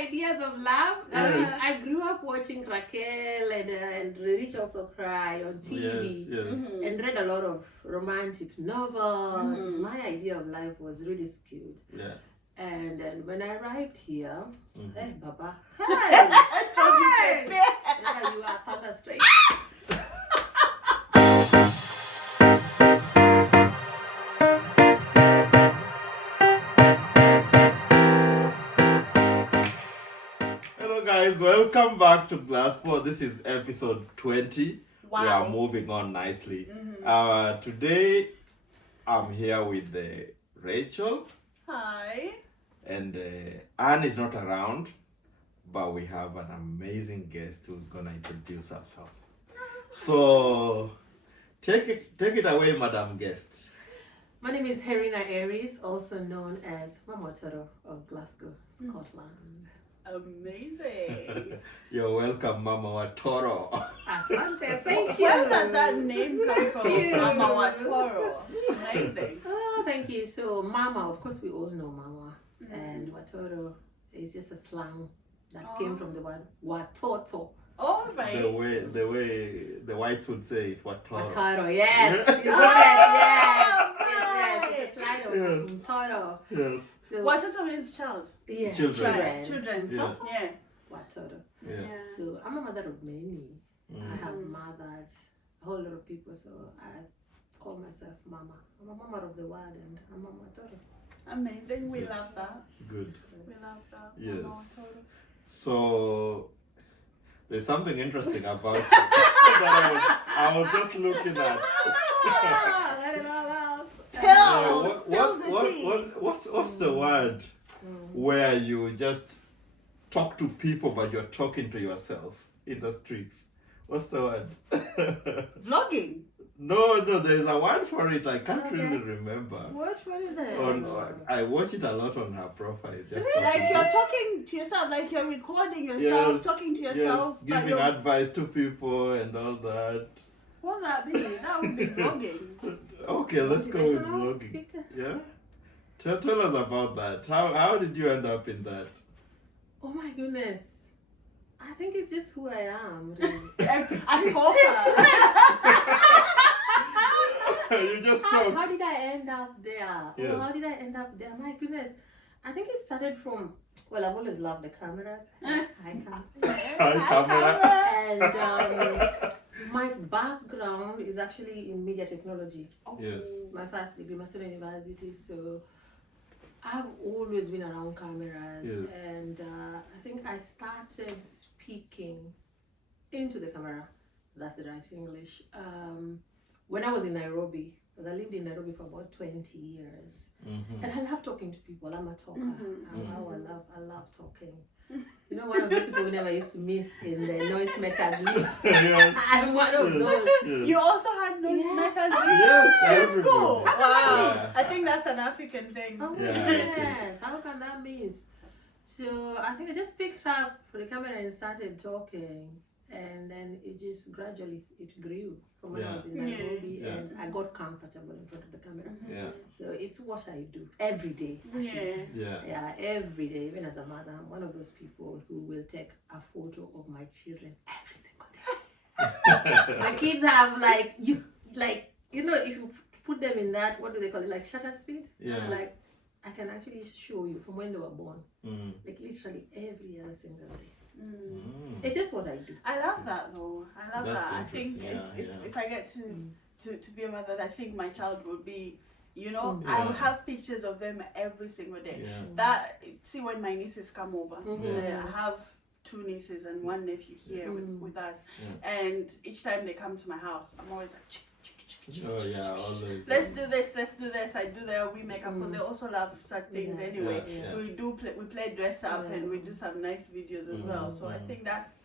ideas of love. Yes. I grew up watching Raquel and Rich Also Cry on TV. Yes. And read a lot of romantic novels. My idea of life was really skewed. Yeah. And then when I arrived here, hey, Baba, Hey! yeah, you are Papa straight. Hello guys, welcome back to Glassford. This is episode 20. Wow. We are moving on nicely. Today I'm here with Rachel, Hi. and Anne is not around, but we have an amazing guest who's gonna introduce herself. So take it away, Madam Guest. My name is Herina Harris, also known as Mama Toro of Glasgow, Scotland. Amazing. You're welcome, Mama Watoro. Asante, thank you. Where does that name come from? Thank you. Mama Watoro. It's amazing. Oh, thank you. So, Mama, of course, we all know Mama. And Watoro is just a slang that came from the word Watoto. All right. The way the whites would say it, Watoro. Watoro, yes. You got it, yes. It's a slide of Yes. Toro. Yes. So, Watoto means child. yes, Children. Children. Yeah. Yeah. Watoro. Yeah. So, I'm a mother of many. I have mothered a whole lot of people, so I call myself Mama. I'm a mama of the world, and I'm Mama Toro. Amazing. We Good. love that. Good. We love that. Yes. Mama Watoro. So there's something interesting about you that I was just looking at. Let it all out. What's the word where you just talk to people but you're talking to yourself in the streets? What's the word? Vlogging. No, there's a word for it. I can't really remember. What is it? I watch it a lot on her profile. Just Like talking. you're talking to yourself, like you're recording yourself, Yes, talking to yourself. yes, but giving you're... advice to people and all that. What would that be? That would be vlogging. Okay, let's go with Motivational vlogging. speaker. Yeah? Tell us about that. How did you end up in that? Oh my goodness. I think it's just who I am. Really. A talker. You just talk. How did I end up there? Yes. Oh, how did I end up there? My goodness. I think it started from, well, I've always loved the cameras. I can't. Hi, camera. And my background is actually in media technology. Yes. My first degree, Master University. So I've always been around cameras. Yes. And I think I started speaking into the camera. That's the right English. When I was in Nairobi, because I lived in Nairobi for about 20 years. And I love talking to people. I'm a talker. I love talking. You know, one of those people who never used to miss in the noisemakers list. Yes. I'm one of those. Yes. You also had noisemakers. Yes, It's everybody. cool. Wow. Yeah. I think that's an African thing. Oh, Yeah, it yes. is. How can that miss? So I think I just picked up the camera and started talking. And then it just gradually, it grew from when I was in Nairobi. Yeah. And I got comfortable in front of the camera. Yeah. So it's what I do every day. Yeah. Yeah. Yeah, every day. Even as a mother, I'm one of those people who will take a photo of my children every single day. My kids have you know, if you put them in that, what do they call it? Like shutter speed? Yeah. Like I can actually show you from when they were born. Mm. Like literally every other single day. Mm. It's just what I do. I love that though. I love That's that. I think interesting. if I get to be a mother, I think my child will be, you know, Yeah. I will have pictures of them every single day. Yeah. That, see, when my nieces come over, Yeah. I have 2 nieces and 1 nephew here with us. Yeah. And each time they come to my house, I'm always like, Oh yeah, always. let's do this. I do their wee makeup because they also love such things anyway. Yeah. We play dress up and we do some nice videos as well. So I think that's,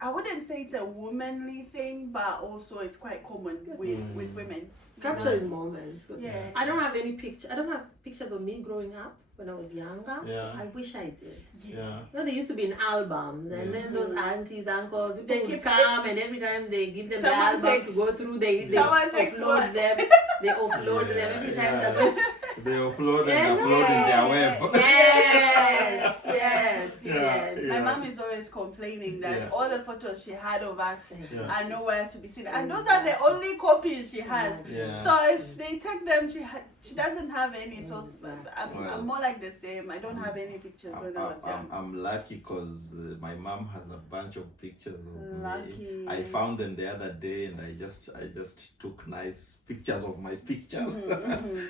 I wouldn't say it's a womanly thing, but also it's quite common with women. Capturing moments. 'Cause Yeah. I don't have any picture. I don't have pictures of me growing up when I was younger. Yeah. So I wish I did. Yeah. You know, they used to be in albums, and then those aunties, uncles, people They would keep come, and every time they give them the Someone album takes- to go through, they someone takes offload one. them. They offload them every time. They upload Yeah, and upload in their web. Yes, yes, yes. Yeah. mom is always complaining that all the photos she had of us Yeah. are nowhere to be seen, and those are the only copies she has. Yeah. So if they take them, she doesn't have any. So I'm more like the same. I don't have any pictures when I was young. I'm lucky because my mom has a bunch of pictures of Lucky. me. I found them the other day, and I just took nice pictures of my pictures.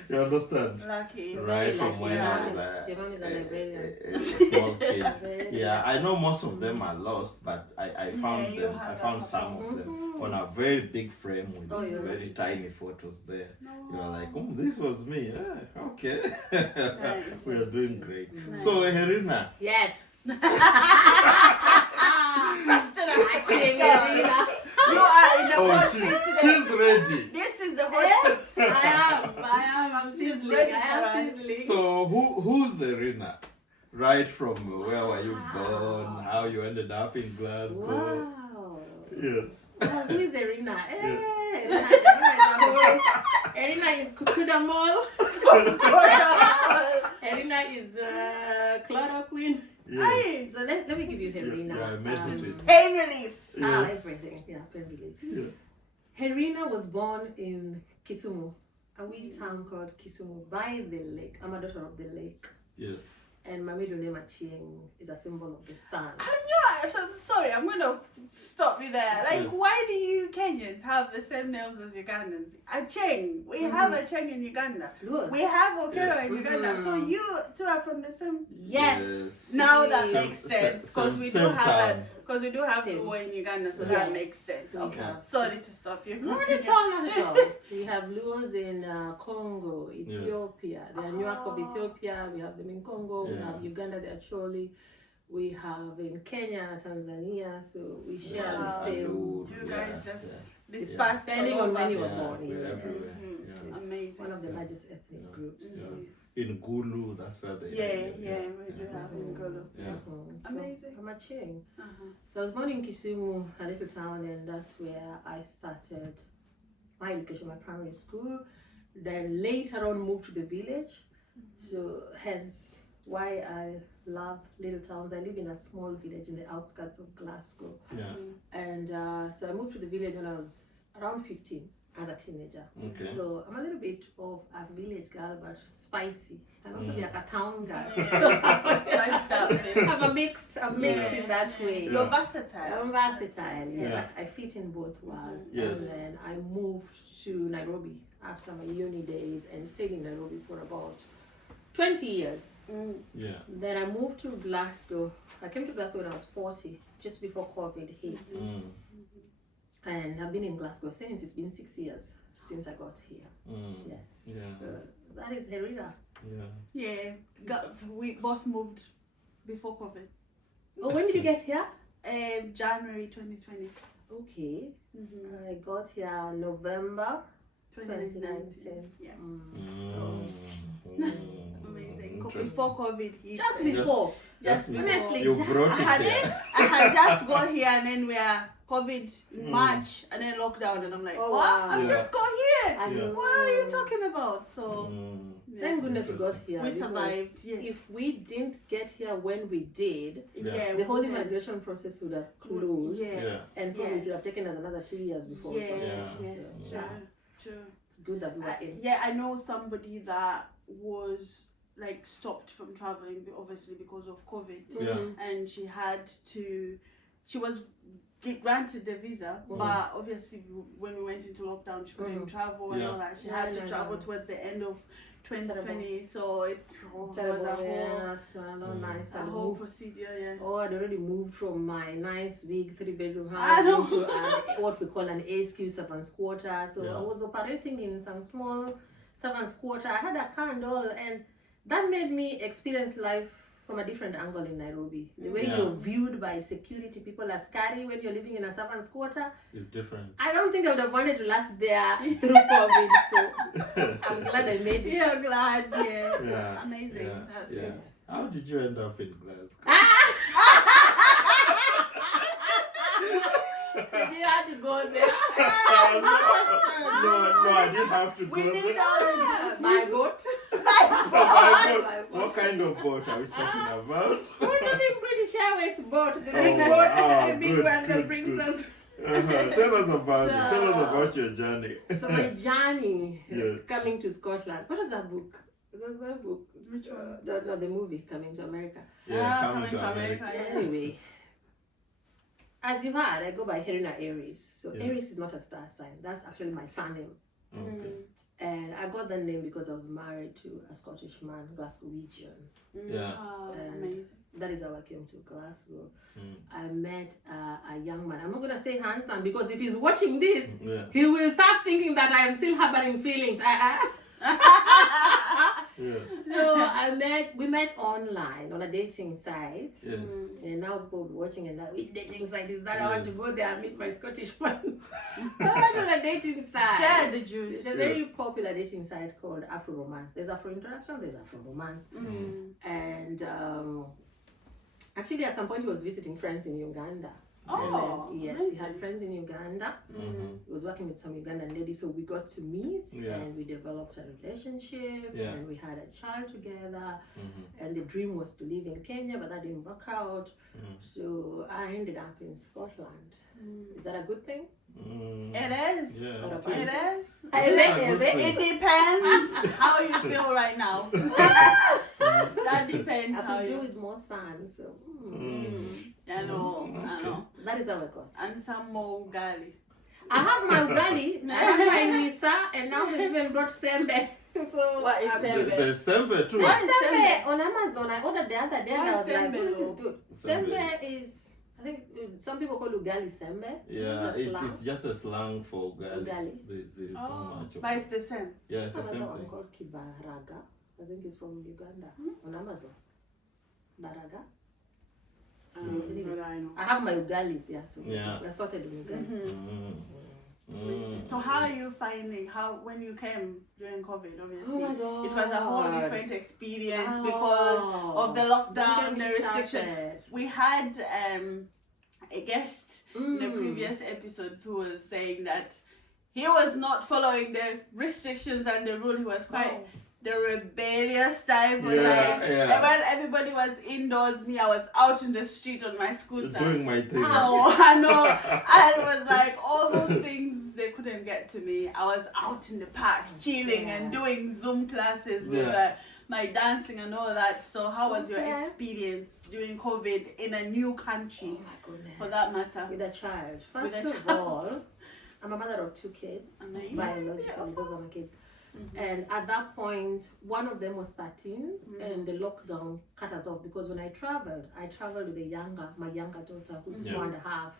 You understand? Lucky. Right Very from lucky. when I Your was mom is a librarian. a small kid. Yeah, I know most of them are lost, but I found you them. have I a found couple. some of them on a very big frame with you're very tiny photos there. No. You're like, oh, this was me. Ah, okay. Nice. We are doing great. So, Herina. Yes. You are in the hot she, seat today. she's ready. This is the hot seat. I am. I'm sizzling. ready I am for us. sizzling. So, who's Herina? Right from where were you born? How you ended up in Glasgow? Wow. Yes. Well, who is Herina? Herina is Kukuda Mall. Herina is chloroquine. Yes. So let me give you Herina. Yeah, medicine. Pain relief. Yes. Everything. Yeah, pain relief. Yeah. Herina was born in Kisumu, a wee town called Kisumu by the lake. I'm a daughter of the lake. Yes. And my middle name Achieng is a symbol of the sun. I'm sorry, I'm going to stop you there. Like, why do you Kenyans have the same names as Ugandans? Acheng. We have Acheng in Uganda. Good. We have Okero in Uganda. So you two are from the same... Yes. Now that Same- makes sense. Because we do same have town. that. Because we do have Same. Luo in Uganda. So Yes. that makes sense. We Okay. have. Sorry to stop you. Not Continue. at all, not at all. We have Luos in Congo, Ethiopia. They are Newark of Ethiopia. We have them in Congo. We have Uganda, they are Choli. We have in Kenya, Tanzania. So we share Wow. the same. You guys just Yeah. dispersed Depending all on over. when you were Yeah, born. we're yes. everywhere. Yes. Yeah. It's Amazing. one of the largest ethnic Yeah. groups. Yeah. Yes. In Gulu, that's where they Yeah, are. we do have Ngolo. Yeah. So Amazing. I'm a Ching. Uh-huh. So I was born in Kisumu, a little town, and that's where I started my education, my primary school. Then later on moved to the village. So hence why I love little towns. I live in a small village in the outskirts of Glasgow. Yeah. And so I moved to the village when I was around 15 as a teenager. Okay. So I'm a little bit of a village girl, but spicy. And also be like a town girl. Spiced up. I'm mixed in that way. Yeah. You're versatile. I'm versatile. Yes, Yeah. I fit in both worlds. Yes. And then I moved to Nairobi after my uni days and stayed in Nairobi for about 20 years. Yeah. Then I moved to Glasgow. I came to Glasgow when I was 40, just before COVID hit. Mm. And I've been in Glasgow since. It's been 6 years since I got here. Mm. Yes. Yeah. So that is Herina. Yeah. We both moved before COVID. Oh, when did you get here? January 2020. Okay. I got here November 2019. 2019. Yeah. Amazing. Interesting. Before COVID hit. Just before. Just before. Honestly, You brought I it had, there. I had just got here and then we are COVID in March and then lockdown and I'm like, Oh, what? wow. I've Yeah. just got here. I Yeah. know. What are you talking about? So, yeah. Thank goodness we got here. We because survived, yeah. If we didn't get here when we did, Yeah. the whole we wouldn't- immigration process would have closed. Yes. And probably it would have yes. taken us another 2 years before we got Yes, here. yes, So, true, yeah, true. it's good that we were in. Yeah, I know somebody that was like stopped from traveling, obviously because of COVID, Yeah. and she was granted the visa, but obviously when we went into lockdown, she couldn't travel and Yeah. all that. She had to travel towards the end of 2020, so it was a Terrible, whole, yes, not nice. a And whole moved- procedure. Yeah. Oh, I'd already moved from my nice big 3-bedroom I house know. into what we call an ASQ servants quarter. So Yeah. I was operating in some small servants quarter. I had a car and all, and that made me experience life from a different angle in Nairobi. The way Yeah. you're viewed by security people as scary when you're living in a servants quarter. It's different. I don't think I would have wanted to last there through COVID. So I'm glad I made it. Yeah, glad. Yeah. Yeah. Amazing. Yeah. That's Yeah. good. How did you end up in Glasgow? You had to go there. No, I didn't have to We go need there. all of this. My boat. My boat. What kind of boat are we talking about? We're talking British Scottish Airways boat, the Oh, big boat, wow, the big good, one that good, brings good. us. Tell us about it. Tell us about your journey. So my journey Yes. coming to Scotland. What is that book? There's that book. Which one? The movie Coming to America. Yeah, coming to America. yeah. Anyway, as you heard, I go by Herina Harris. So Yeah. Harris is not a star sign. That's actually my surname. Okay. And I got that name because I was married to a Scottish man, Glasgowian. Yeah. Oh, And amazing. that is how I came to Glasgow. Mm. I met a young man. I'm not gonna say handsome because if he's watching this, Yeah. he will start thinking that I am still harboring feelings. Yeah. So we met online on a dating site. Yes. And now people will be watching and like, which dating site is that? I want to Yes. go there and meet my Scottish man. I went on a dating site. Share the juice. It's a very popular dating site called Afro Romance. There's Afro Interaction, there's Afro Romance. And actually at some point he was visiting friends in Uganda. Oh, and then, yes, amazing. he had friends in Uganda. He was working with some Ugandan ladies, so we got to meet Yeah. and we developed a relationship Yeah. and we had a child together. And the dream was to live in Kenya, but that didn't work out. So I ended up in Scotland. Is that a good thing? It is. Yeah. What about It is. Is it? Is It it? depends how you feel right now. That depends I how could do you. with more sun, so I know. I know. that is how I got. And some more ugali. I have my ugali, I have my nisa, and now we even brought sembe. So What is I'm sembe? good. There's sembe too. What is Sembe on Amazon. I ordered the other day and What I is was like, sembe oh, this is though? good. Sembe. Sembe is, I think some people call ugali sembe. Yeah, It's a slang. it's just a slang for ugali. Ugali. There's not Oh, much of but it. it's the same. Yeah, it's the Some same other one thing. called kibaraga. I think it's from Uganda on Amazon. Baraga. So anyway, But I know. I have my ugalis, yeah. So Yeah. we're sorted with ugali. So how are you finding when you came during COVID? Obviously, Oh my God. it was a whole different experience Oh. because of the Don't lockdown, get the me restriction. started. We had a guest in the Mm. previous episodes who was saying that he was not following the restrictions and the rule. He was quite the rebellious type. Was Yeah, like, yeah. and when everybody was indoors, me, I was out in the street on my scooter. Doing my thing. So I know, and it was like all those things they couldn't get to me. I was out in the park chilling and doing Zoom classes with my dancing and all that. So how was your Okay. experience during COVID in a new country? Oh my goodness. For that matter. With a child. With First a of child. all, I'm a mother of 2 kids. Amazing. Biologically, those are my kids. And at that point, one of them was 13, and the lockdown cut us off because when I traveled with my younger daughter, who's 4.5,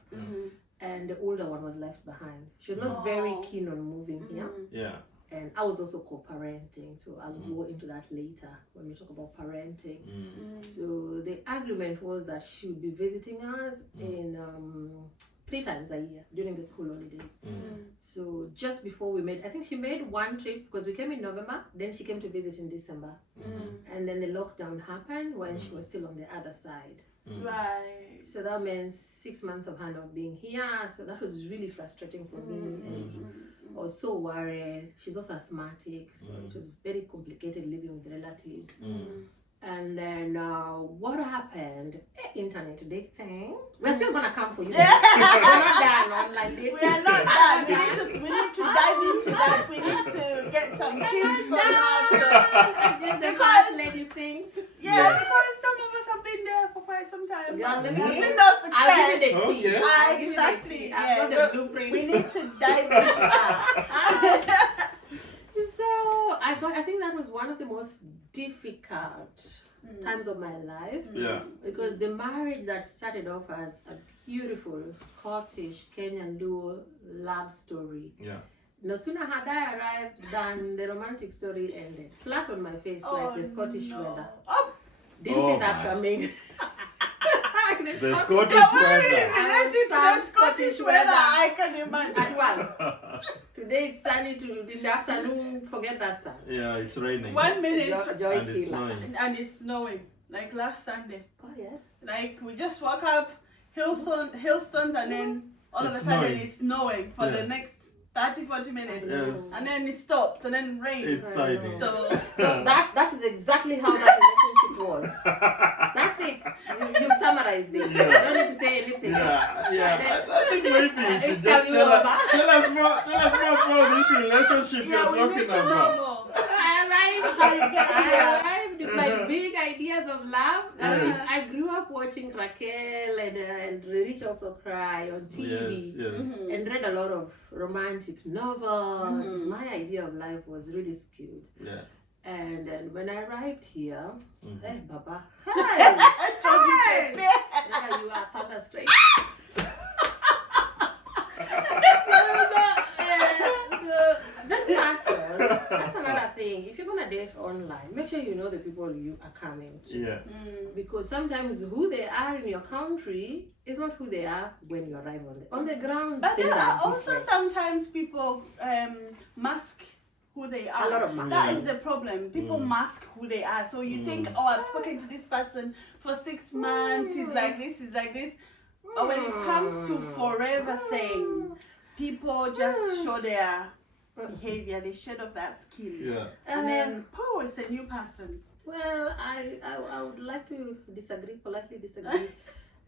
and the older one was left behind. She was not very keen on moving here. Yeah. And I was also co-parenting, so I'll go into that later when we talk about parenting. So the agreement was that she would be visiting us in 3 times a year during the school holidays. So just before we made, I think she made 1 trip because we came in November, then she came to visit in December. And then the lockdown happened when she was still on the other side. Right. So that meant 6 months of her not being here. So that was really frustrating for me. And I was so worried. She's also asthmatic, so it was very complicated living with relatives. And then what happened? Internet dating. We're still gonna come for you. We're not done online dating. We are not done. We need to dive into that. We need to get some tips on how to. Because lady sings. Yeah, because some of us have been there for quite some time. Girl, let me There's give been you- no I'll give you success. the tea. Okay. I'll give you the Exactly. tea. Yeah, I've got the but blueprint. we need to dive into that. So I think that was one of the most difficult times of my life. Yeah. Because the marriage that started off as a beautiful Scottish Kenyan duo love story. Yeah. No sooner had I arrived than the romantic story ended. Flat on my face like the Scottish weather. Oh, Didn't Oh see that my. coming. The Scottish weather. related to the Scottish weather, I can imagine. At once. Today it's sunny, in the afternoon, forget that sun. Yeah, it's raining. 1 minute Joy And it's killer. snowing. and it's snowing. Like last Sunday. Oh yes. Like we just woke up, hailstones, and then all of a It's sudden snowing. it's snowing for the Yeah. next 30-40 minutes. Yes. And then it stops and then rain. It's siding. So So that is exactly how that relationship was. That's it. You summarized summarize this. Yeah. I don't need to say anything. Yeah. I think maybe you should Tell just you tell over. us more about this relationship Yeah, you're we talking need to know about. more. I arrived with my big ideas of love. Yes. I grew up watching Raquel and Rich Also Cry on TV. Yes. And read a lot of romantic novels. My idea of life was really skewed. Yeah. And then when I arrived here, hey, Baba, hi, Hi. There you are, Thunder Straight. So this person, that's another thing. If you're gonna date online, make sure you know the people you are coming to. Yeah. Because sometimes who they are in your country is not who they are when you arrive on the ground. But things there are are also different. sometimes people mask who they are. A lot of masking. That is the problem. People mask who they are. So you think, oh, I've spoken to this person for 6 months. He's like this. He's like this. But when it comes to forever thing, people just show their behavior. They shed off that skin. Yeah. And then, oh, it's a new person. Well, I would like to politely disagree.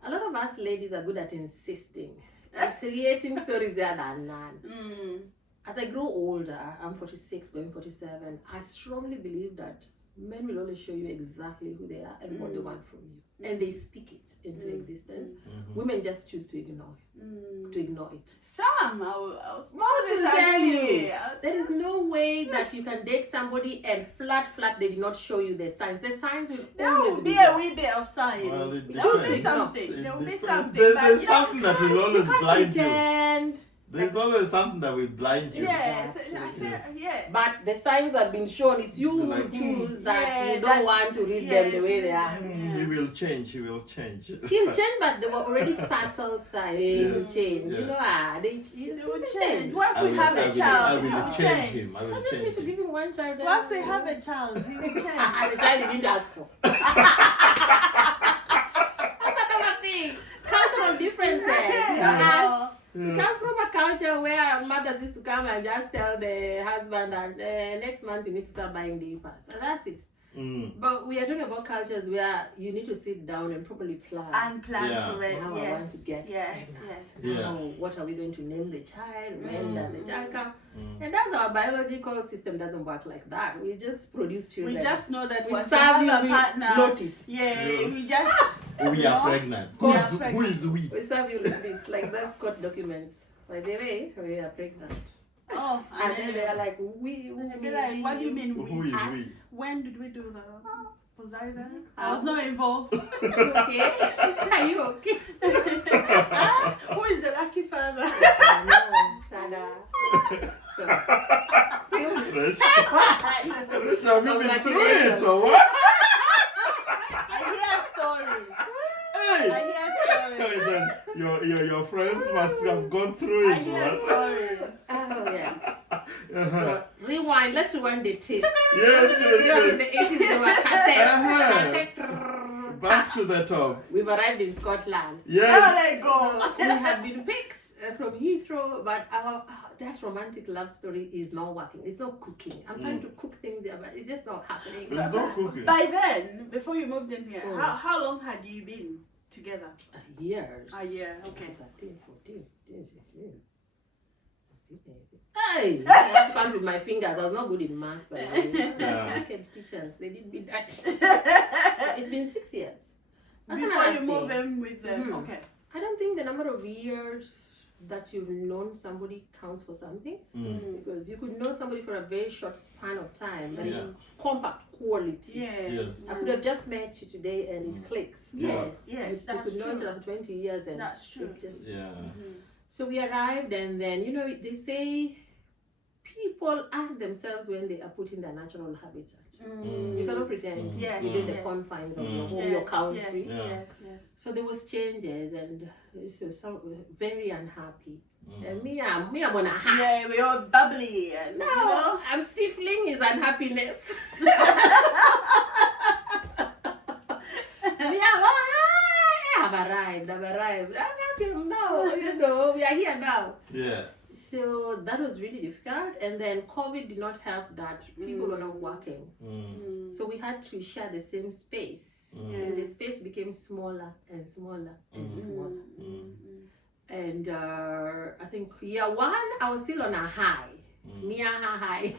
A lot of us ladies are good at insisting and creating stories there than none. As I grow older, I'm 46, going 47, I strongly believe that men will always show you exactly who they are and what they want from you. And they speak it into existence. Women just choose to ignore it. Some, most Most tell you, there is no way that you can date somebody and flat they did not show you the signs. The signs will there always will be be there. a wee bit of signs. Well, it there will be depends. something. It There will be depends. something. There's something that will always You can't blind you. pretend. There's always something that will blind you. Yeah, Exactly. I feel, Yes. yeah. But the signs have been shown. It's you who Like, choose that yeah, you don't that's- want to read yeah, them the way they are. He will change. He will change. He'll change, but there were already subtle signs. They will change. Yeah. You know, They will they change. Once I we will, have I a will, child, I he will will change change. him. I I will just need change to him. give him one child. Once we have a child, he will change. And the child he didn't ask for. That's another thing. Cultural differences. You know, as we come from a culture where mothers used to come and just tell the husband that next month you need to start buying diapers. So that's it. But we are talking about cultures where you need to sit down and properly plan. And plan Yeah. for it. Now Yes. I want to get yes. pregnant. Yeah. Now, what are we going to name the child? When does the child come? And that's our biological system doesn't work like that. We just produce children. We just know that We once you serve have you a with partner, notice. yeah, Yes. we just We are pregnant. We are Who pregnant. is we? We serve you like this, like those court documents. By the way, we are pregnant. oh, And then they are like, we. they'll be like, what do you mean Who we? is us? we? When did we do that? Was I there? I was not involved. Okay? Are you okay? Who is the lucky father? No, Shada. So, Rich, have you been through it or what? I hear stories. Hey! I hear stories. Then your friends must have gone through I it. hear What? stories. oh, yes. So, rewind. Let's rewind the tape. Yes, In the 80s, there were cassette. Uh-huh. Cassette. Back to the top. We've arrived in Scotland. Yes. Let go. We have been picked from Heathrow, but that romantic love story is not working. It's not cooking. I'm trying to cook things here, but it's just not happening. There's no cooking. By then, before you moved in here, Mm. how long had you been together? Years. A year, okay. 13, 14, 15, 16. Hey! I have to count with my fingers. I was not good in math, by the way. Yeah. Wicked teachers. They didn't do that. So it's been 6 years. That's Before another you move thing. in with them, Mhm. okay. I don't think the number of years that you've known somebody counts for something. Because you could know somebody for a very short span of time, but it's compact quality. Yeah. Yes. I could have just met you today and it clicks. Yes, yes, You that's could know each true. other for 20 years and That's true. it's just... Yeah. So we arrived and then, you know, they say people are themselves when they are put in their natural habitat. You cannot pretend Yes, within the yes. confines of your home, Yes, your country. Yes, Yeah. yes. So there was changes and so some very unhappy. And me, I'm on a high. Yeah, we're all bubbly and No, you know. I'm stifling his unhappiness. I've arrived. I'm happy now. You know, we are here now. Yeah. So that was really difficult. And then COVID did not help that people were not working. So we had to share the same space. And the space became smaller and smaller and smaller. And I think year one, I was still on a high. Near a high.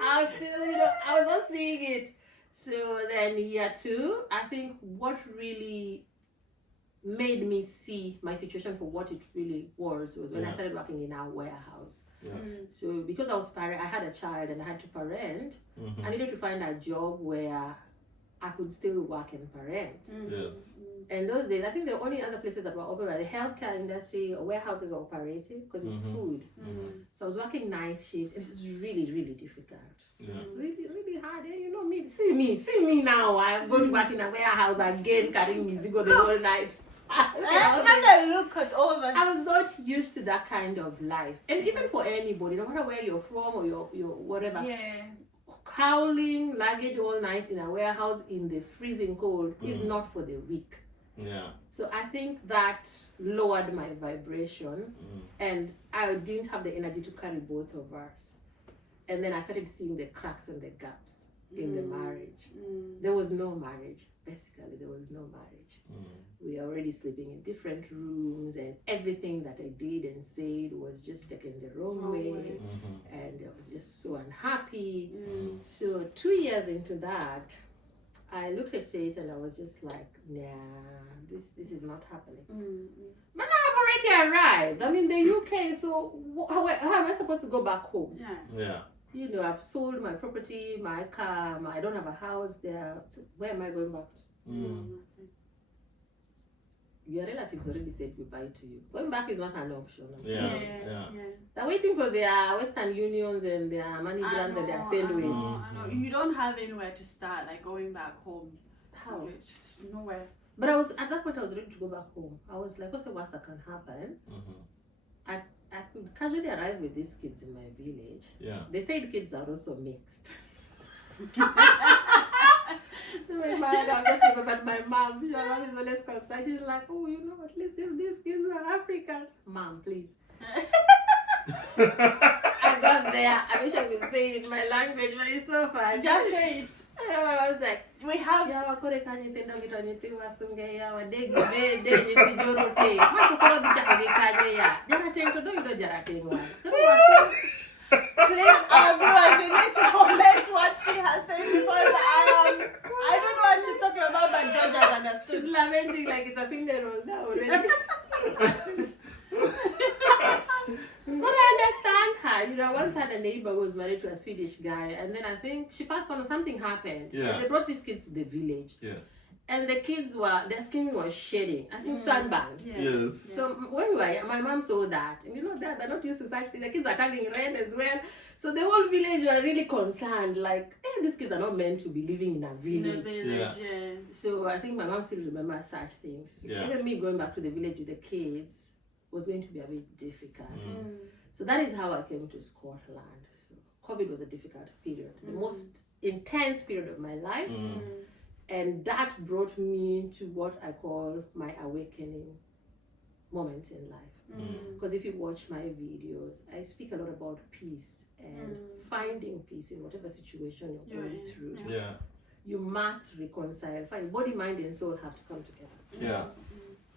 I was still, I was not seeing it. So then year two, I think what really made me see my situation for what it really was when I started working in our warehouse. So because I was I had a child and I had to parent, I needed to find a job where I could still work and parent. Yes. And those days, I think the only other places that were open were the healthcare industry or warehouses were operating because it's food. So I was working night shift and it was really, really difficult. Really, really hard. And you know me, see me now. I'm going to work in a warehouse again, carrying mizigo the whole night. Look at all that. I was not used to that kind of life. And even for anybody, no matter where you're from or your whatever. Hauling luggage all night in a warehouse in the freezing cold is not for the weak. So I think that lowered my vibration and I didn't have the energy to carry both of us. And then I started seeing the cracks and the gaps in the marriage. There was no marriage. Basically, there was no marriage. We were already sleeping in different rooms and everything that I did and said was just taken the wrong way. And I was just so unhappy. So 2 years into that, I looked at it and I was just like, nah, this is not happening. But now I've already arrived. I'm in the UK, so how am I supposed to go back home? You know, I've sold my property, my car, I don't have a house there. So where am I going back to? Your relatives already said goodbye to you. Going back is not an option. They're waiting for their Western Unions and their MoneyGrams and their sandwiches. I know. You don't have anywhere to start, like going back home. How? Nowhere. But at that point I was ready to go back home. I was like, what's the worst that can happen? I could casually arrive with these kids in my village. They said kids are also mixed. My mom, but my mom is always concerned. She's like, oh, you know, at least if these kids were Africans. Mom, please. I got there. I wish I could say it in my language, but it's so fun. Just say it. I was like, we have. Please, our viewers, you need to comment what she has said because I don't know what she's talking about, but George has understood. She's lamenting like it's a funeral now already. But I understand her. You know, I once had a neighbor who was married to a Swedish guy, and then I think she passed on or something happened. And they brought these kids to the village. And the kids their skin was shedding. I think sunburns. So when my mom saw that, and you know that they're not used to such things. The kids are turning red as well. So the whole village were really concerned, like, hey, these kids are not meant to be living in a village. So I think my mom still remembers such things. Even me going back to the village with the kids was going to be a bit difficult. So that is how I came to Scotland. So COVID was a difficult period, the most intense period of my life. And that brought me to what I call my awakening moment in life. Because if you watch my videos, I speak a lot about peace and finding peace in whatever situation you're going through. You must reconcile. Body, mind, and soul have to come together.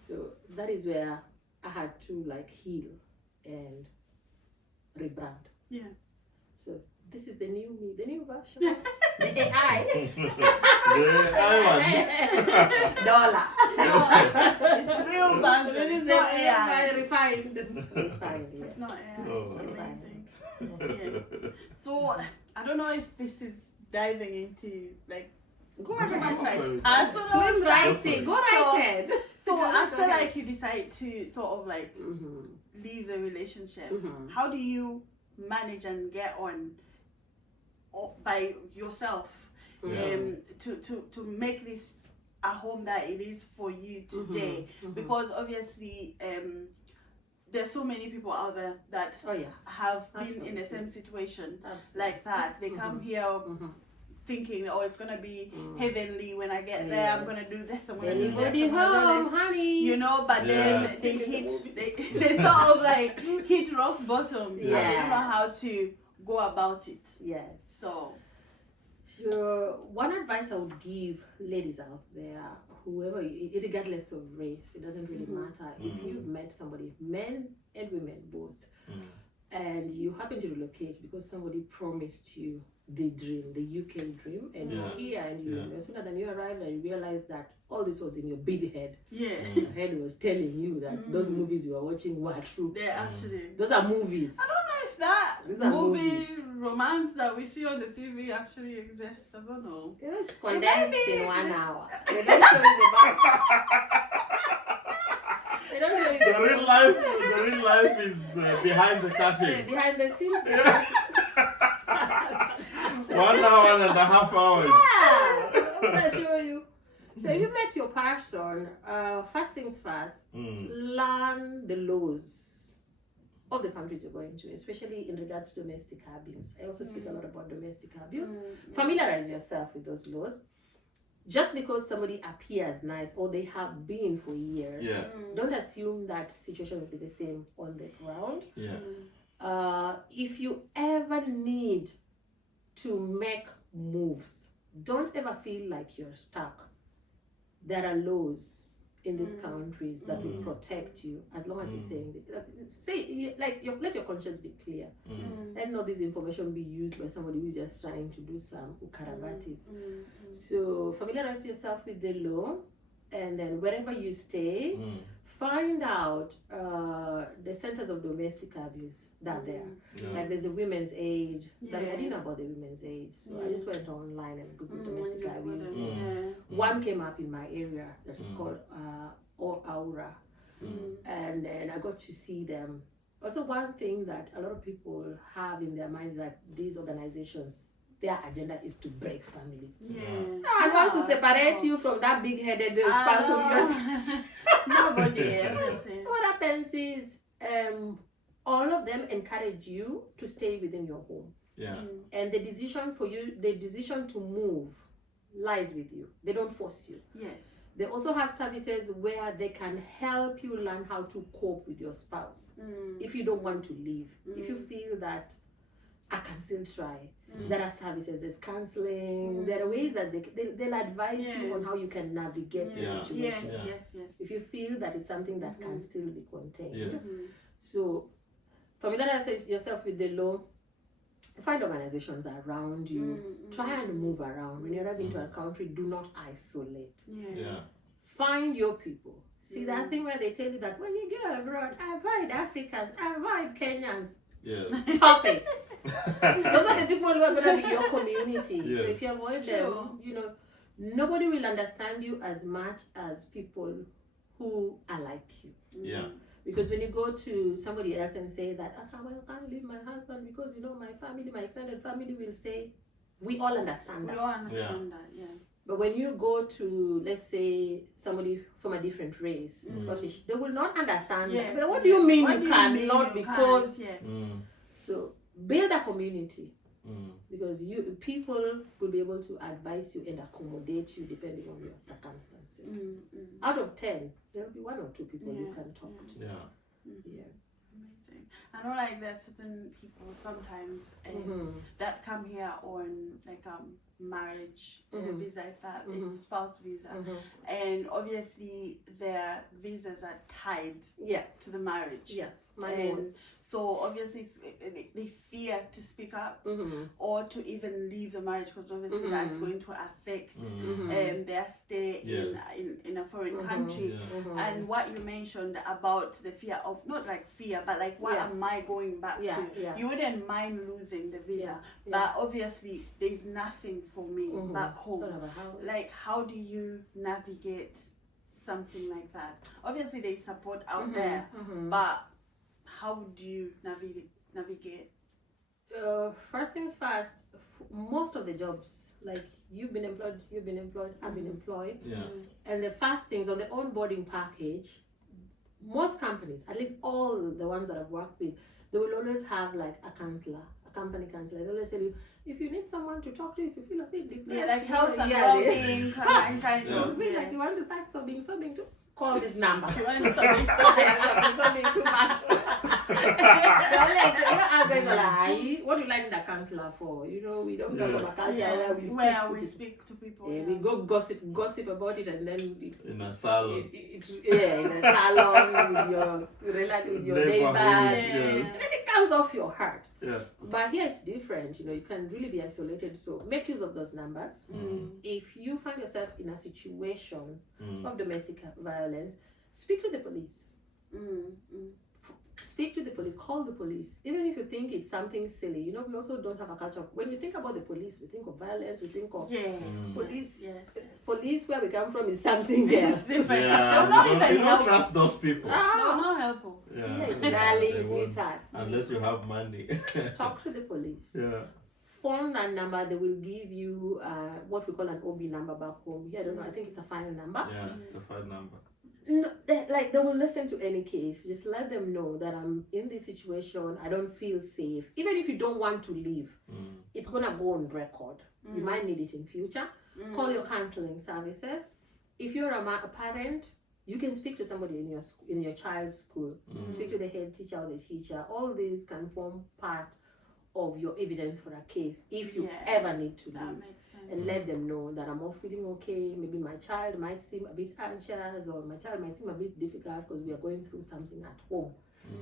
So that is where I had to like heal and rebrand. So this is the new me, the new version. The AI. Dollar. It's real version. This is the AI refined. It's not AI. Amazing. So I don't know if this is diving into like go ahead. Swim right in. Go right ahead. So after like you decide to sort of like leave the relationship, how do you manage and get on by yourself to make this a home that it is for you today? Because obviously there's so many people out there that have been in the same situation like that. They come here thinking, oh, it's gonna be heavenly when I get there. I'm gonna do this. I'm gonna do this. Anybody I'm gonna do home, this. honey? You know, but then they sort of like hit rock bottom. Yeah. And they don't know how to go about it. Yes. So one advice I would give ladies out there, whoever, regardless of race, it doesn't really matter. If you've met somebody, men and women both, and you happen to relocate because somebody promised you the dream, the UK dream, and you're here, and you no sooner than you arrive and you realize that all this was in your big head. yeah, Your head was telling you that those movies you were watching were true. they're actually. Those are movies. I don't know if that These are movie movies. romance that we see on the TV actually exists. I don't know. It's condensed in 1 hour. They don't show you the back. They don't show you The real life is behind the curtain. behind the scenes. 1 hour and a half hours. Yeah, I'm gonna show you. So if you met your person, first things first, learn the laws of the countries you're going to, especially in regards to domestic abuse. I also speak a lot about domestic abuse. Familiarize yourself with those laws. Just because somebody appears nice or they have been for years, don't assume that situation will be the same on the ground. If you ever need to make moves, don't ever feel like you're stuck. There are laws in these countries that will protect you as long as you're saying let your conscience be clear. Let not this information be used by somebody who's just trying to do some ukarabatis. So familiarize yourself with the law, and then wherever you stay, find out the centers of domestic abuse that are there. Like there's a women's aid. I didn't know about the women's aid, so I just went online and googled domestic abuse. One came up in my area that is called Aura, and then I got to see them. Also, one thing that a lot of people have in their minds that these organizations, their agenda is to break families. And wants to separate you from that big-headed spouse of yours. Nobody What happens is all of them encourage you to stay within your home. And the decision for you, the decision to move lies with you. They don't force you. Yes. They also have services where they can help you learn how to cope with your spouse. If you don't want to leave, if you feel that I can still try, there are services, there's counseling, there are ways that they'll advise you on how you can navigate the situation. Yes. If you feel that it's something that can still be contained. So familiarize yourself with the law. Find organizations around you. Try and move around. When you arrive into a country, do not isolate. Find your people. See that thing where they tell you that when you go abroad, avoid Africans, avoid Kenyans. Stop it. Those are the people who are going to be your community. So if you avoid them, nobody will understand you as much as people who are like you. Because when you go to somebody else and say that, I can't leave my husband because, my family, my extended family will say, we all understand that. We all understand that, But when you go to, let's say, somebody from a different race, Scottish, they will not understand that. But what do you mean you cannot? Because, so build a community. Because people will be able to advise you and accommodate you depending on your circumstances. Out of 10, there will be 1 or 2 people you can talk to. Amazing. I know there's certain people sometimes that come here on marriage visa, if spouse visa, and obviously their visas are tied to the marriage. Yes, mine was. So obviously they fear to speak up or to even leave the marriage because obviously that's going to affect their stay in a foreign country. And what you mentioned about the fear of, not fear, but what am I going back to? You wouldn't mind losing the visa, but obviously there's nothing for me back home. How do you navigate something like that? Obviously there's support out there, but how do you navigate? First things first, most of the jobs, you've been employed, I've been employed. And the first things on the onboarding package, most companies, at least all the ones that I've worked with, they will always have a counselor, a company counselor, they always tell you, if you need someone to talk to, if you feel a bit depressed, Yeah, like health and yeah, well-being kind Yeah. you of. feel like you want to start sobbing too, call this number. You want something Sobbing too much. I'm going to lie. What do you like the counselor for? You know, we don't come from a culture where we speak to people. yeah, we go gossip about it, and then In a salon. in a salon with your neighbor. Yes. And it comes off your heart. Yeah. But here it's different. You know, you can really be isolated. So make use of those numbers. If you find yourself in a situation of domestic violence, speak to the police. Speak to the police, call the police. Even if you think it's something silly, you know, we also don't have a culture of, when we think about the police, we think of violence, we think of police. Yes. Police, where we come from, is something else. Different. Yeah, you don't trust those people. No, no help. Yeah, It's they darling, won't, sweetheart. unless you have money. Talk to the police. Yeah. Phone that number, they will give you what we call an OB number back home. Here, I don't know, I think it's a final number. Yeah, it's a fine number. No, they will listen to any case. Just let them know that I'm in this situation. I don't feel safe. Even if you don't want to leave, it's gonna go on record. You might need it in future. Call your counseling services. If you're a parent, you can speak to somebody in your child's school. Speak to the head teacher or the teacher. All these can form part of your evidence for a case if you ever need to leave. And let them know that I'm not feeling okay. Maybe my child might seem a bit anxious, or my child might seem a bit difficult because we are going through something at home.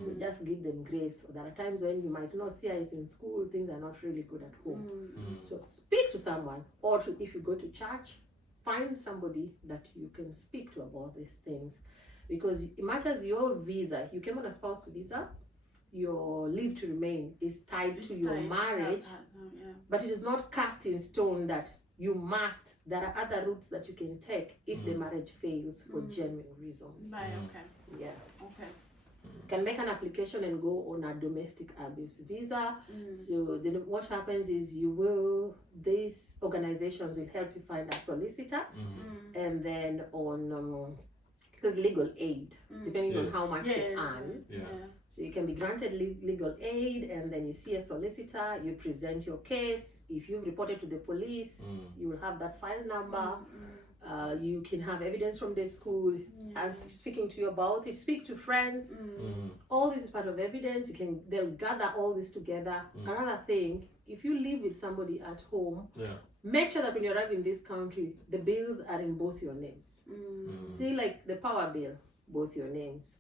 So just give them grace. There are times when you might not see it in school, things are not really good at home. So speak to someone, or if you go to church, find somebody that you can speak to about these things. Because it matters your visa. You came on a spouse visa, your leave to remain is tied to your marriage, but it is not cast in stone that you must. There are other routes that you can take if the marriage fails for genuine reasons. Right, okay. Yeah. Okay. You can make an application and go on a domestic abuse visa. So then what happens is these organizations will help you find a solicitor, and then on there's legal aid, depending on how much you earn. So you can be granted legal aid, and then you see a solicitor, you present your case. If you've reported to the police, you will have that file number. You can have evidence from the school as speaking to you about it. Speak to friends. All this is part of evidence. They'll gather all this together. Another thing, if you live with somebody at home, make sure that when you arrive in this country, the bills are in both your names. See, like the power bill, both your names.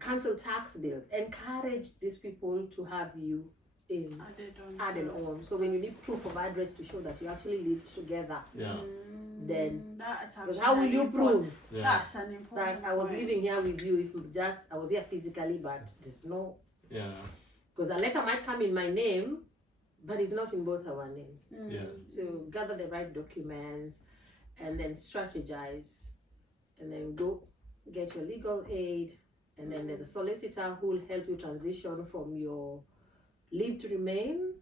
Cancel tax bills. Encourage these people to have you added on. So when you need proof of address to show that you actually lived together, then because how will you prove That's an important that I was living here with you if I was here physically, but there's no because a letter might come in my name, but it's not in both our names. So gather the right documents, and then strategize, and then go get your legal aid, and then there's a solicitor who will help you transition from your leave to remain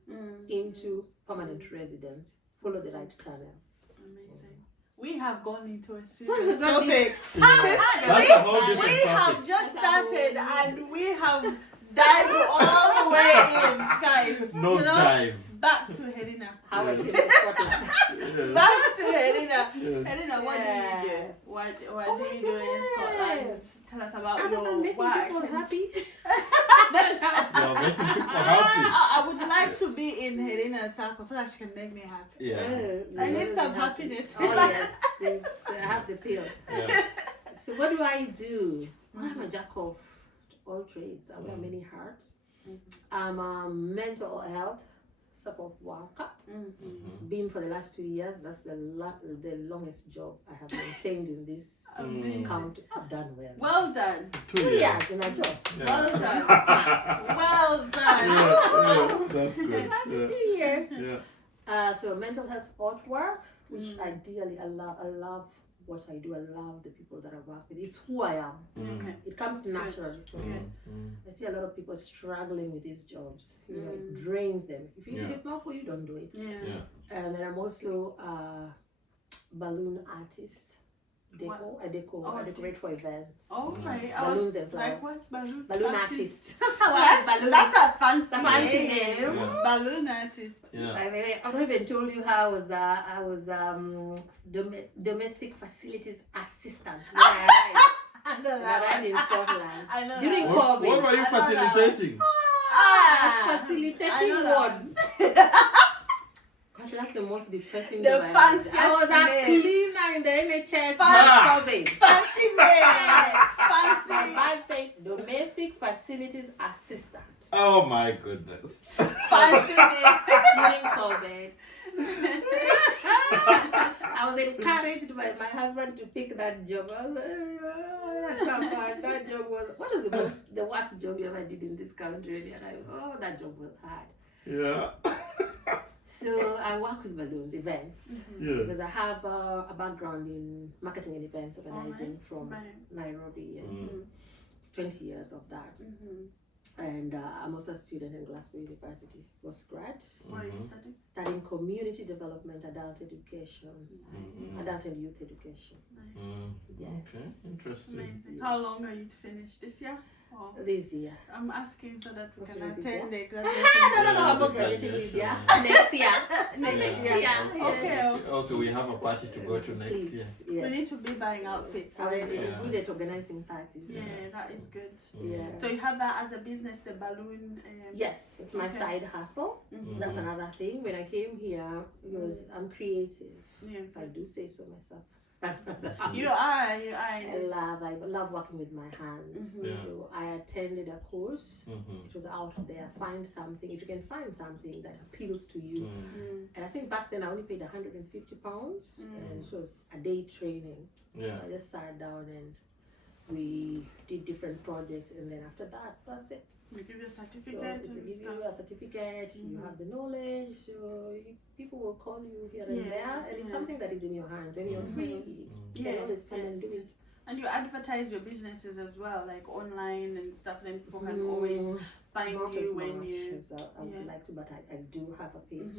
into permanent residence. Follow the right channels. Amazing. We have gone into a serious topic. That's a whole different We topic. have just started and we have dived all the way in, guys. Nose dive. Back to Herina. How I came to Scotland. Back to Herina. Yes. Herina, what do you do? What do you do in Scotland? Tell us about I'm your making work. people happy. You're making people happy. I would like to be in Herina's circle so that she can make me happy. Yeah. I need some happiness. Oh yes, please have the pill. Yeah. So what do I do? I'm a jack of all trades. I wear many hats. I'm a mental health support worker. Been for the last 2 years. That's the longest job I have maintained in this county. I've done well. Well done. 2 2 years. years in a job. Well done. Well done. Yeah, that's good. That's Yeah. 2 years. Yeah. So mental health support work, which ideally I love what I do. I love the people that I work with. It's who I am. Okay. It comes naturally for me. I see a lot of people struggling with these jobs. You know, it drains them. If it's not for you, don't do it. Yeah. Yeah. And then I'm also a balloon artist. Deco. I decorate for events. Oh, right. I Balloons was and flowers. like, what's balloon? Balloon artist. That's a fancy Fancy name. name. Balloon artist. Yeah. By the way, I don't even told you how I was domestic facilities assistant. When I arrived in Scotland. I know During that. COVID. What were you I know that facilitating? Facilitating wards. Gosh, that's the most depressing The job I had. fanciest I was a name. cleaner in the NHS. Ah. COVID. Fancy name. My Fancy. band said domestic facilities assistant Oh my goodness. Fancy name. during COVID. I was encouraged by my husband to pick that job. I was like, "Oh, that's not bad." That job was, what was the worst job you ever did in this country? And that job was hard. Yeah. So I work with balloons, events. Yes. Because I have a background in marketing and events organizing from Right. Nairobi, yes. 20 years of that. And I'm also a student in Glasgow University, postgrad, What are you studying? studying community development, adult education, adult and youth education. Nice. Yes. Okay, interesting. Amazing. How long are you to finish this year? Oh, This year. I'm asking so that we What's can your big attend the No, graduation. I'm not graduating this year. Next year. Next Yeah. year. Yeah. Okay. Okay, we have a party to go to next Please, year. We yes. need to be buying outfits I'm already. Yeah. good at organizing parties. Yeah, that is good. Yeah. So you have that as a business, the balloon. Yes, it's my Okay. side hustle. That's another thing. When I came here, because I'm creative, Yeah. if I do say so myself. You are. I love working with my hands. Yeah. So I attended a course. It was out there. Find something. If you can find something that appeals to you. And I think back then I only paid £150, and it was a day training. Yeah. So I just sat down and we did different projects, and then after that, that's it. We give you a So certificate if they and give stuff. you a certificate, you have the knowledge, so people will call you here and there, and it's something that is in your hands. When you're free, you can always come and do it. And you advertise your businesses as well, like online and stuff. Then people can always find Not you as when much you. as I would like to, but I do have a page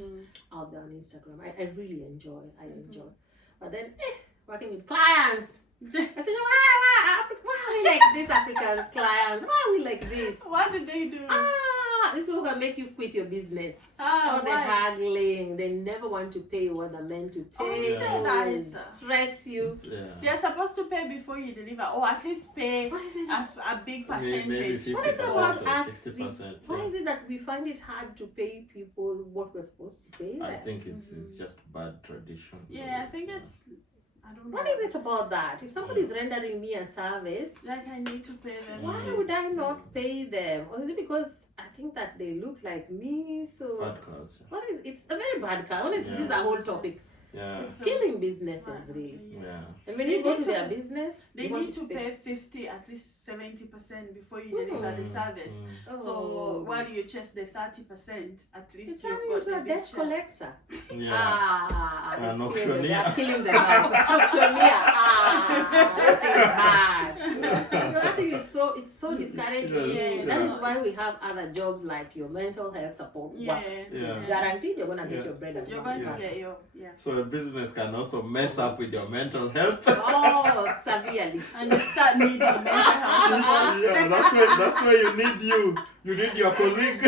out there on Instagram. I really enjoy. But then working with clients, I said, why are we like this, African clients? Why are we like this? What did they do? These people can make you quit your business. Ah, All the why? haggling, they never want to pay what they're meant to pay. Oh, They that always is- stress you. Yeah. They're supposed to pay before you deliver, or at least pay Why is it? a big Maybe percentage. What is it about 50% or us? 60%. Why is it that we find it hard to pay people what we're supposed to pay I them? think it's just bad tradition. Yeah, I think it's. I don't know. What is it about that? If somebody's rendering me a service, Like I need to pay them. why would I not pay them? Or is it because I think that they look like me? So Bad culture. what is? It's a very bad car. Honestly, this is a whole topic. Yeah. It's killing businesses, Right, really. okay, Yeah. And when They you go need to to- their business, They you want need to pay 50, at least 70% before you deliver the service. Oh. So while you chase the 30%, at It's least turning you've got into the a big debt share. collector. Yeah. They're An killing them. auctioneer. They're killing them. Auctioneer. That is bad. I think it's so discouraging. Yes. That Yeah. is why we have other jobs like your mental health support. Yeah, Yeah. Guaranteed you're gonna get Yeah. your bread and You're butter. going to get your So a business can also mess up with your mental health. Oh, severely. and you start needing mental health support. Yeah, that's where you need your colleague.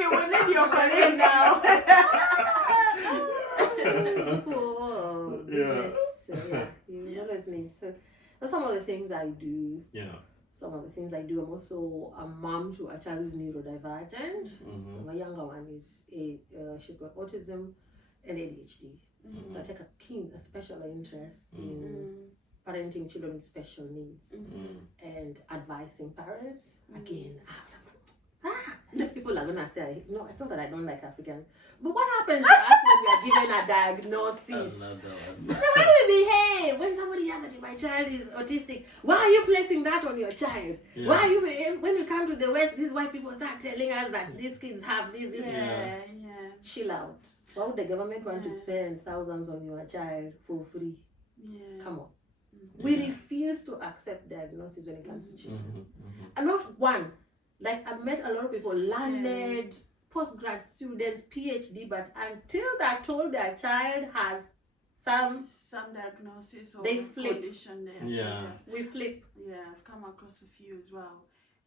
You will need your colleague now. Oh, business. So, yeah, you always need. So, some of the things I do. Yeah. Some of the things I do. I'm also a mom to a child who's neurodivergent. My younger one is she's got autism and ADHD. So I take a special interest in parenting children with special needs and advising parents. Again, people are gonna say, no, it's not that I don't like Africans, but what happens to us when we are given a diagnosis? Another one. How do we behave when somebody hears that my child is autistic? Why are you placing that on your child? Yeah. Why are you, when we come to the West, this is why people start telling us that these kids have this. Yeah. Chill out. Why would the government want to spend thousands on your child for free? Come on. We refuse to accept diagnosis when it comes to children. And not one. Like, I've met a lot of people, learned, postgrad students, PhD, but until they're told their child has Some some diagnosis or They flip. condition there. Yeah. we flip. Yeah, I've come across a few as well.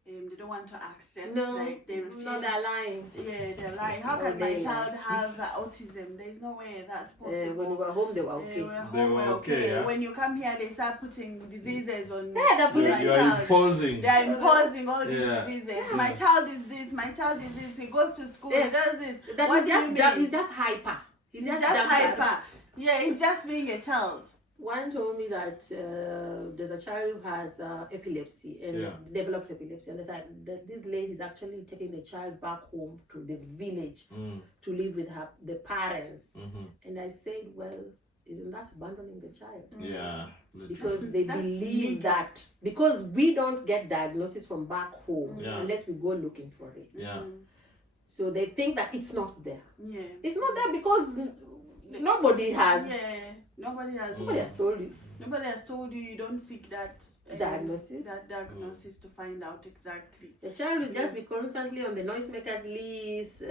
They don't want to accept, No, like they refuse. no, they're lying. Yeah, they're lying. How Oh, can my they child lie. have autism? There's no way that's possible. When we were home, they were okay. We're home, They were we're okay, yeah. When you come here, they start putting diseases on Yeah, they're putting- my You are child. imposing. They are imposing all these Yeah. diseases. My child is this, my child is this. He goes to school, he Yes. does this. That What is do you just, mean? he's just hyper. He's just jumped hyper. out. Yeah, he's just being a child. One told me that there's a child who has epilepsy and Yeah. developed epilepsy, and that this lady is actually taking the child back home to the village to live with the parents. And I said, well, isn't that abandoning the child? Yeah. Because they That's believe legal. that because we don't get diagnosis from back home Yeah. unless we go looking for it. Yeah. So they think that it's not there. Yeah. It's not there because nobody has. Yeah. Nobody has told you. Nobody has told you don't seek that Diagnosis? That diagnosis to find out exactly. The child will just be constantly on the noisemakers list,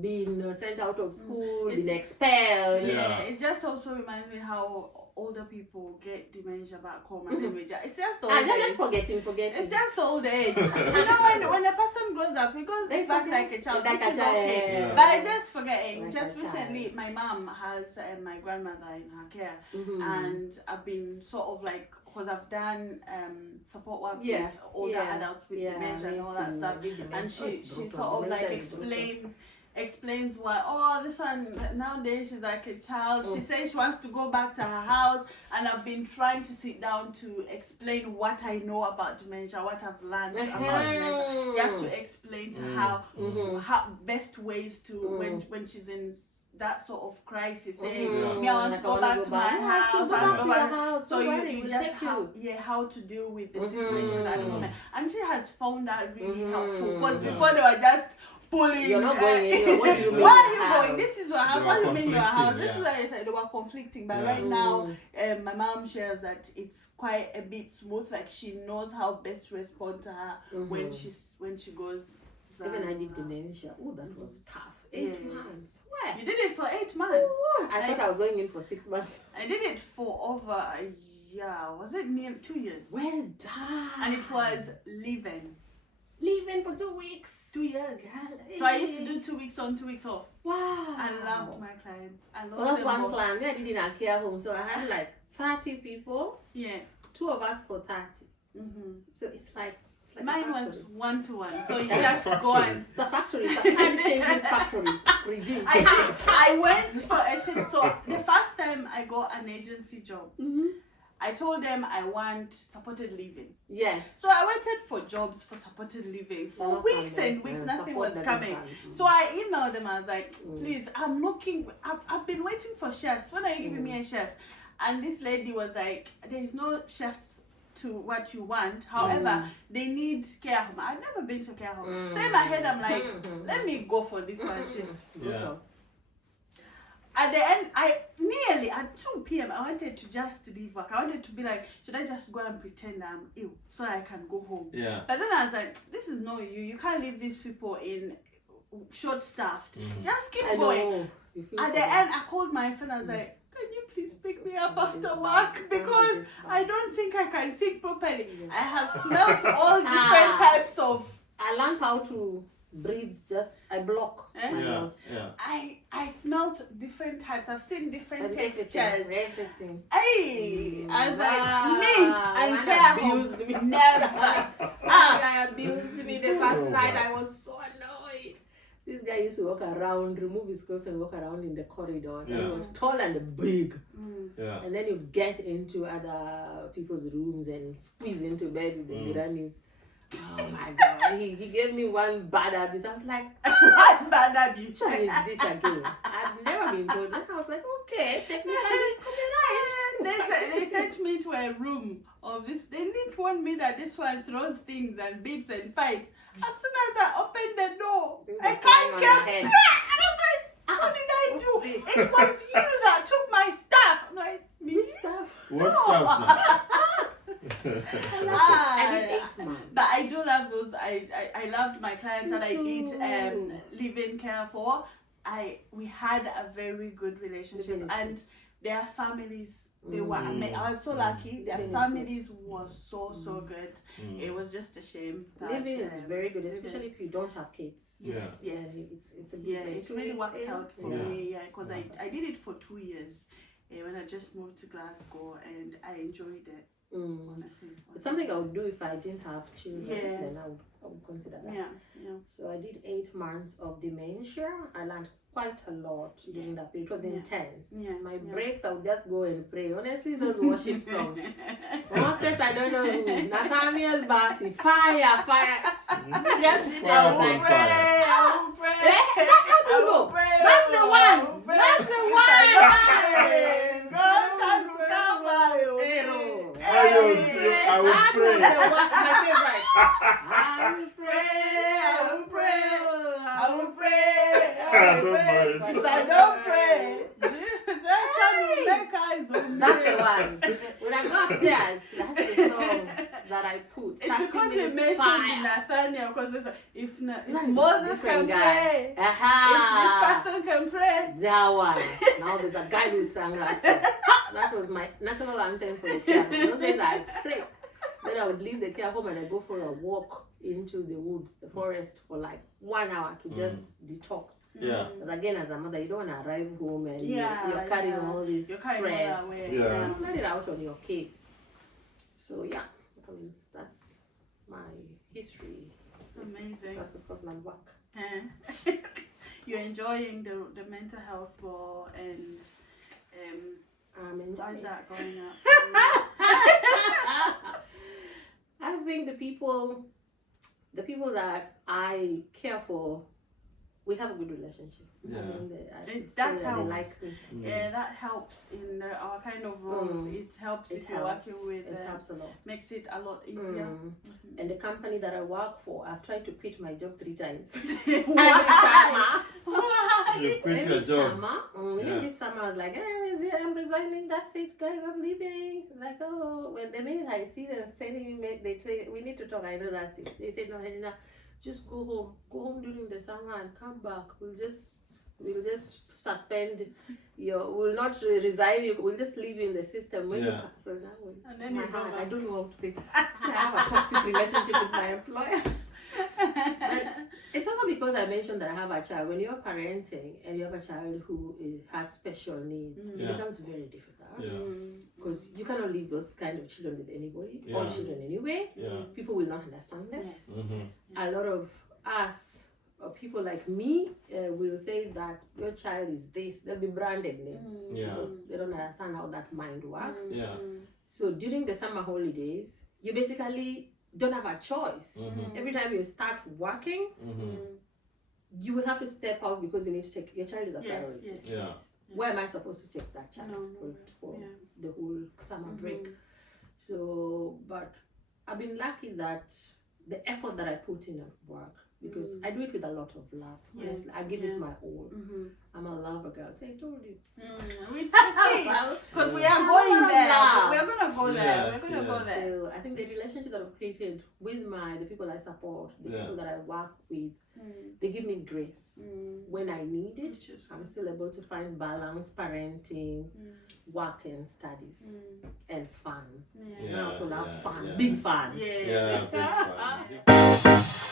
being sent out of school, being expelled. Yeah. It just also reminds me how older people get dementia back home, and then it's just the old They're age. just forgetting. It's just the old age. You know, when a person grows up, he goes They back forget. like a child, Like which a is child. okay. Yeah. But just forgetting. Like Just a recently, child. my mom has my grandmother in her care, Mhm. and I've been sort of like, because I've done support work Yeah. with older Yeah. adults with Yeah, dementia and me all that too. stuff, I did dementia. and Oh, she it's brutal. sort of like Dementia is brutal. explains why, oh, this one nowadays she's like a child. She Oh. says she wants to go back to her house, and I've been trying to sit down to explain what I know about dementia, what I've learned about dementia. Just to explain to her how best ways to when she's in that sort of crisis, saying, me, I want to go back to my house. Go I want back to to go your back. house. So Don't worry, you we'll just take you. how to deal with the situation at the moment, and she has found that really helpful, because Yeah. before they were just pulling. You're not going anywhere. What do you mean? Why are you House? going? This is your house. They What were do you mean your house? conflicting, This is yeah. what I said. They were conflicting, but Yeah. right now, my mom shares that it's quite a bit smooth. Like she knows how best to respond to her when she goes. Even I did dementia. Oh, that was tough. 8 Yeah. months. Where? You did it for 8 months. I thought I was going in for 6 months. I did it for over a year. Was it near 2 years? Well done. And it was leaving. Leaving for 2 weeks. 2 years. Girl, So I used to do 2 weeks on, 2 weeks off. Wow. I loved my clients. I loved Well, that's them one all. plan. Me, I did in a care home, so I had like 30 people. Yeah. 2 of us for 30. So it's like a Mine factory. was 1-to-1. So you Like a just go factory. and It's a factory. It's a time changing factory. Regime. I went for a shift. So the first time I got an agency job, I told them I want supported living. Yes. So I waited for jobs for supported living for No weeks problem. and weeks. Yeah, Nothing support was doesn't coming. come. So I emailed them. I was like, please, I'm looking. I've been waiting for chefs. When are you giving me a chef? And this lady was like, there is no chefs to what you want. However, they need care home. I've never been to care home. So in my head, I'm like, let me go for this one shift. Yeah. At the end, I nearly at 2 p.m. I wanted to just leave work. I wanted to be like, should I just go and pretend I'm ill so I can go home? Yeah. But then I was like, this is not you. You can't leave these people in short-staffed. Just keep I going. know. You feel At the for end, I called my friend. I was like, can you please pick me up after work? Because I don't think I can think properly. I have smelled all different types of. I learned how to breathe. I block my Yeah. nose. Yeah. I smelled different types. I've seen different textures. Everything. Hey, I was like, Wow. me and Man care abused home, me. never. Guy abused me the first Oh, night. my. I was so annoyed. This guy used to walk around, remove his clothes and walk around in the corridors. And he Yeah. was tall and big. Yeah. And then you get into other people's rooms and squeeze into bed with the Iranis. Oh my God. He gave me one bad abuse. I was like, What bad abuse? what is this again? I've never been told that. I was like, okay, technically, it could be right. They sent me to a room of this. They didn't want me that this one throws things and beats and fights. As soon as I opened the door, Things I are flying can't on get your back. head. And I was like, how did I What's do? this? It was you that took my stuff. I'm like, me? Stuff. What stuff now? I did 8 months. But I do love those. I loved my clients that I did live-in care for. We had a very good relationship, and their families. They were amazing. I was so lucky. Their Living is families was so good. It was just a shame. That, Living is very good, especially if you don't have kids. Yes. It's a good way. It really worked out for me. Yeah, because Yeah. I did it for 2 years when I just moved to Glasgow, and I enjoyed it. Honestly, It's something I would do if I didn't have children. Yeah. Then I would consider that. Yeah. So I did 8 months of dementia. I learned quite a lot during that period. It was intense. My breaks, I would just go and pray. Honestly, those worship songs. Moses, I don't know who. Nathaniel Bassi, fire. Just sit there and like, I will pray. I don't know. That's the one. That's the one. I will pray. My favorite. I will pray. I don't mind. If I don't pray, That's the one. When I go upstairs, that's the song that I put. It's because it mentioned fire. Nathaniel, because it's if That's Moses can different guy. pray, if this person can pray. That one. Now there's a guy who sang that song. That was my national anthem for the care. Those days I pray. Then I would leave the care home and I go for a walk into the woods, the forest, for like 1 hour to just detox. Yeah. Because again, as a mother, you don't want to arrive home and you're carrying all this stress. Away. Yeah. Let it out on your kids. So yeah, I mean, that's my history. Amazing. That's the Scotland work. You're enjoying the mental health role, and I'm enjoying how's that going up? I think the people that I care for, we have a good relationship. Yeah. I mean, I That would say that they helps. like me. Yeah, that helps in our kind of roles. It helps if you're working with. It helps a lot. Makes it a lot easier. And the company that I work for, I've tried to quit my job 3 times. Why? You quit your job. Even this summer, I was like, I'm resigning. That's it, guys. I'm leaving. Like, oh, when the minute I see them sending me, they say we need to talk. I know that's it. They said, no, Herina, just go home. Go home during the summer and come back. We'll just suspend your. We'll not resign you. We'll just leave you in the system. When you cancel now, And then my you go heart, I back. don't know what to say. I have a toxic relationship with my employer. But it's also because I mentioned that I have a child. When you're parenting and you have a child who has special needs, it becomes very difficult. Because you cannot leave those kind of children with anybody or children anyway. People will not understand them. A lot of us, or people like me, will say that your child is this. They'll be branded names because they don't understand how that mind works. So during the summer holidays, you basically don't have a choice. Every time you start working, you will have to step out because you need to take your child is a priority. Where am I supposed to take that child for the whole summer break? So, but I've been lucky that the effort that I put in at work, because I do it with a lot of love. Honestly, I give it my all. I'm a lover girl. So I told you. Because we are going there. We're gonna go there. We're gonna go there. So I think the relationship that I've created with the people I support, the people that I work with, they give me grace when I need it. I'm still able to find balance, parenting, work and studies, and fun. I also love fun, big fun. Yeah, big fun.